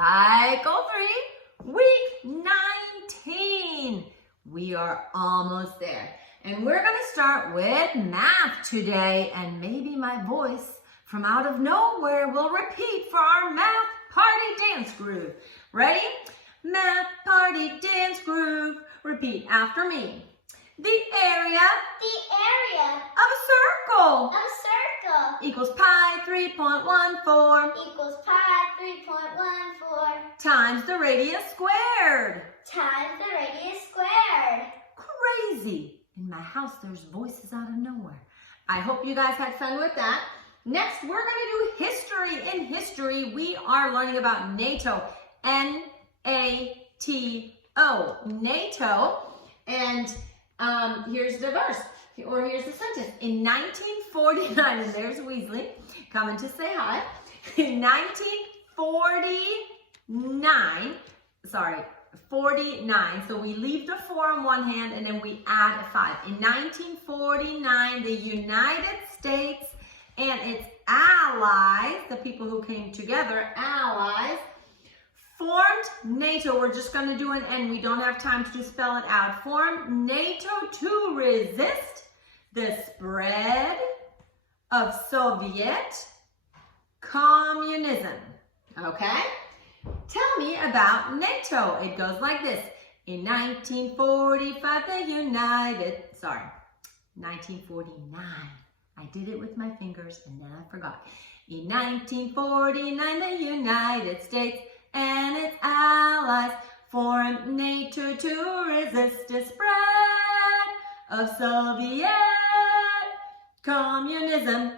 Cycle 3, week 19. We are almost there. And we're going to start with math today. And maybe my voice from out of nowhere will repeat for our math party dance groove. Ready? Math party dance groove. Repeat after me. The area of a circle equals pi 3.14 equals pi 3.14 times the radius squared. times the radius squared. Crazy. In my house, there's voices out of nowhere. I hope you guys had fun with that. Next, we're going to do history. In history, we are learning about NATO. N-A-T-O. NATO. And here's the verse, or here's the sentence. In 1949, and there's Weasley coming to say hi. In 49, so we leave the 4 on one hand and then we add a 5. In 1949, the United States and its allies, the people who came together, allies, formed NATO. We're just going to do an N. We don't have time to spell it out. Formed NATO to resist the spread of Soviet communism. Okay? Tell me about NATO. It goes like this. In 1945, 1949. I did it with my fingers and then I forgot. In 1949, the United States and its allies formed NATO to resist the spread of Soviet communism.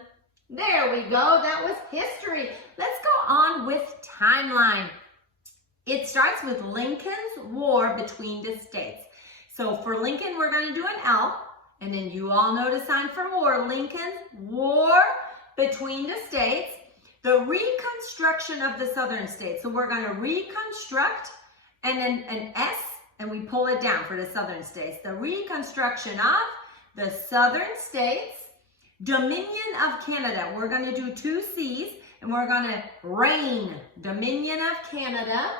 There we go. That was history. Let's go on with timeline. It starts with Lincoln's war between the states. So for Lincoln, we're going to do an L, and then you all know the sign for war. Lincoln's war between the states. The reconstruction of the southern states. So we're going to reconstruct and then an S, and we pull it down for the southern states. The reconstruction of the southern states. Dominion of Canada. We're going to do 2 C's, and we're going to reign. Dominion of Canada.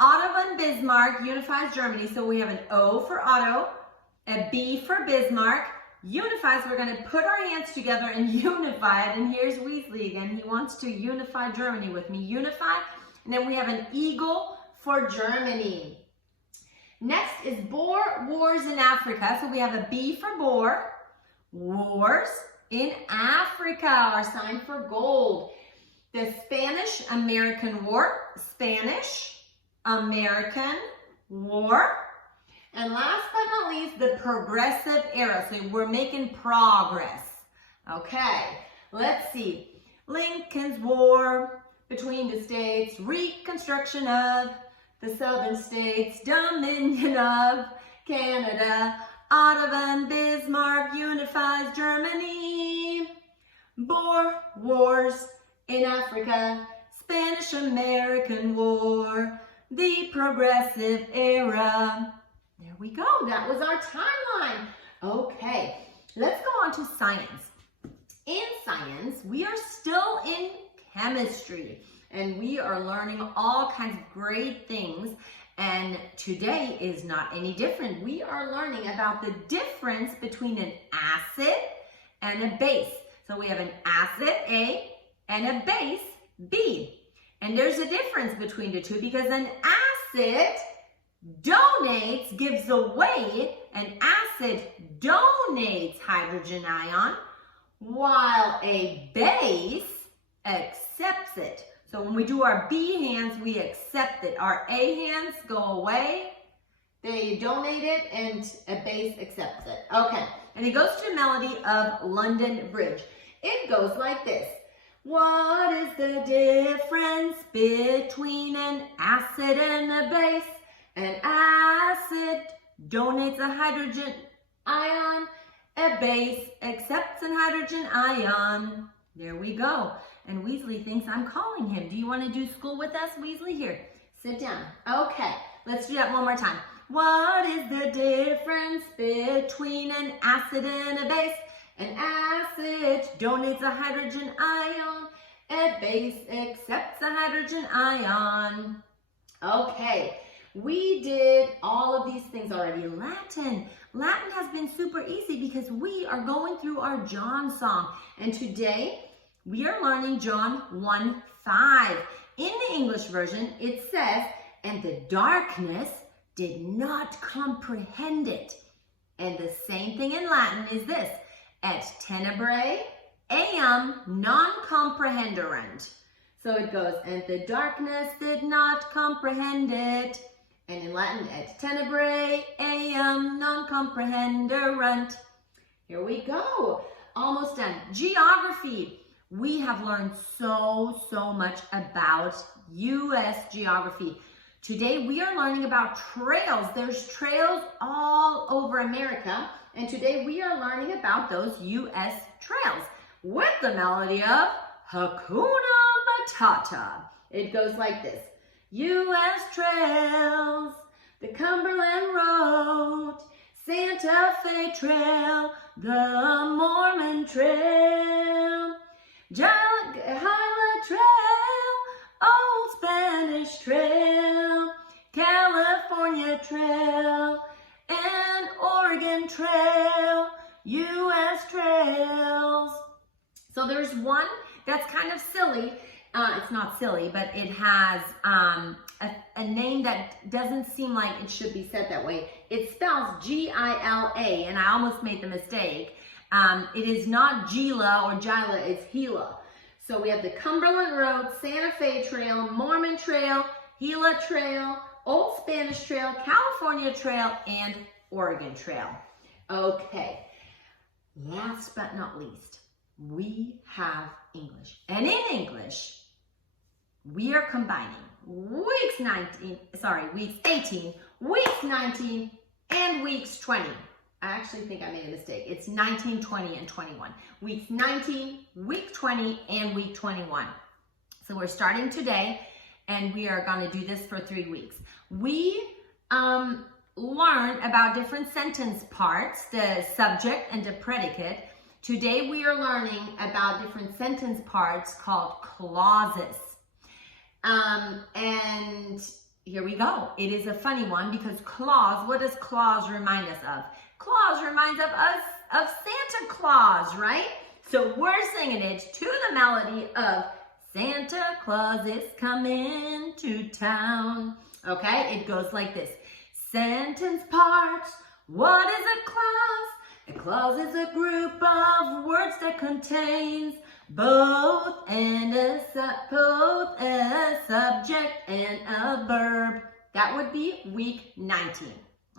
Otto von Bismarck unifies Germany. So we have an O for Otto, a B for Bismarck. Unifies, we're going to put our hands together and unify it. And here's Weasley again. He wants to unify Germany with me. Unify. And then we have an eagle for Germany. Next is Boer Wars in Africa. So we have a B for Boer. Wars in Africa, our sign for gold. The Spanish-American War. Spanish-American War. And last but not least, the Progressive Era. So we're making progress. Okay, let's see. Lincoln's War between the states, reconstruction of the southern states, Dominion of Canada, Otto von Bismarck unifies Germany, Boer Wars in Africa, Spanish-American War, the Progressive Era. There we go. That was our timeline. Okay, let's go on to science. In science, we are still in chemistry, and we are learning all kinds of great things. And today is not any different. We are learning about the difference between an acid and a base. So we have an acid, A, and a base, B. And there's a difference between the two because an acid donates, gives away, an acid donates hydrogen ion, while a base accepts it. So when we do our B hands, we accept it. Our A hands go away, they donate it, and a base accepts it. Okay, and it goes to the melody of London Bridge. It goes like this. What is the difference between an acid and a base? An acid donates a hydrogen ion. A base accepts an hydrogen ion. There we go. And Weasley thinks I'm calling him. Do you want to do school with us, Weasley? Here, sit down. Okay, let's do that one more time. What is the difference between an acid and a base? An acid donates a hydrogen ion. A base base accepts the hydrogen ion. Okay, we did all of these things already. Latin has been super easy because we are going through our John song. And today we are learning John 1:5. In the English version, it says, and the darkness did not comprehend it. And the same thing in Latin is this, et tenebrae eam non comprehenderant. So it goes, and the darkness did not comprehend it. And in Latin, et tenebrae eam non comprehenderant. Here we go. Almost done. Geography. We have learned so much about U.S. geography. Today we are learning about trails. There's trails all over America. And today we are learning about those U.S. trails with the melody of Hakuna Matata. It goes like this. U.S. trails, the Cumberland Road, Santa Fe Trail, the Mormon Trail, Gila Trail, Old Spanish Trail, California Trail, and Oregon Trail, U.S. trails. So there's one that's kind of silly. It's not silly, but it has a name that doesn't seem like it should be said that way. It spells G-I-L-A, and I almost made the mistake. It is not Gila or Gila, it's Gila. So we have the Cumberland Road, Santa Fe Trail, Mormon Trail, Gila Trail, Old Spanish Trail, California Trail, and Oregon Trail. Okay, last but not least, we have English. And in English, we are combining weeks 18, weeks 19, and weeks 20. I actually think I made a mistake. It's 19, 20, and 21. Weeks 19, week 20, and week 21. So we're starting today, and we are going to do this for 3 weeks. We learn about different sentence parts, the subject and the predicate. Today we are learning about different sentence parts called clauses. And here we go. It is a funny one because clause, what does clause remind us of? Claus reminds us of Santa Claus, right? So we're singing it to the melody of Santa Claus is coming to town. Okay, it goes like this. Sentence parts, what is a clause? A clause is a group of words that contains both a subject and a verb. That would be week 19,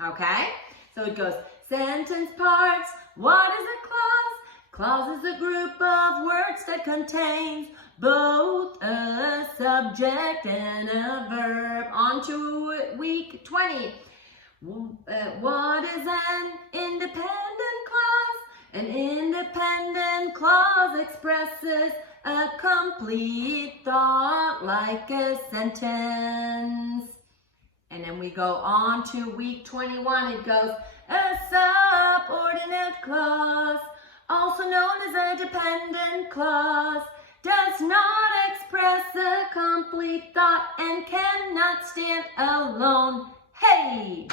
okay? So it goes, sentence parts, what is a clause? Clause is a group of words that contains both a subject and a verb. On to week 20. What is an independent clause? An independent clause expresses a complete thought like a sentence. And then we go on to week 21. It goes, a subordinate clause, also known as a dependent clause, does not express a complete thought and cannot stand alone. Hey!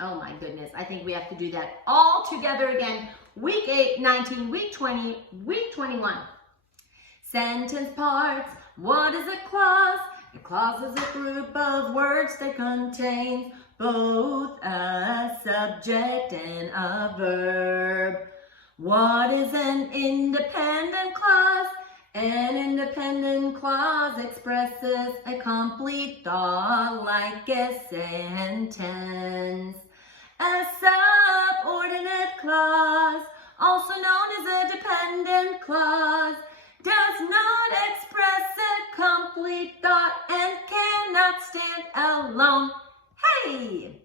Oh my goodness, I think we have to do that all together again. Week 8, 19, week 20, week 21. Sentence parts, what is a clause? A clause is a group of words that contains both a subject and a verb. What is an independent clause? An independent clause expresses a complete thought like a sentence. A subordinate clause, also known as a dependent clause, does not express a complete thought and cannot stand alone. Hey!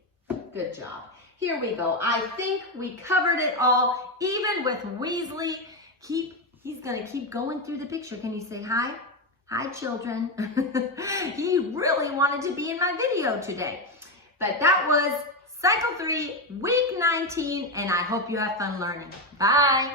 Good job. Here we go. I think we covered it all, even with Weasley. He's going to keep going through the picture. Can you say hi? Hi, children. He really wanted to be in my video today. But that was Cycle 3, Week 19, and I hope you have fun learning. Bye.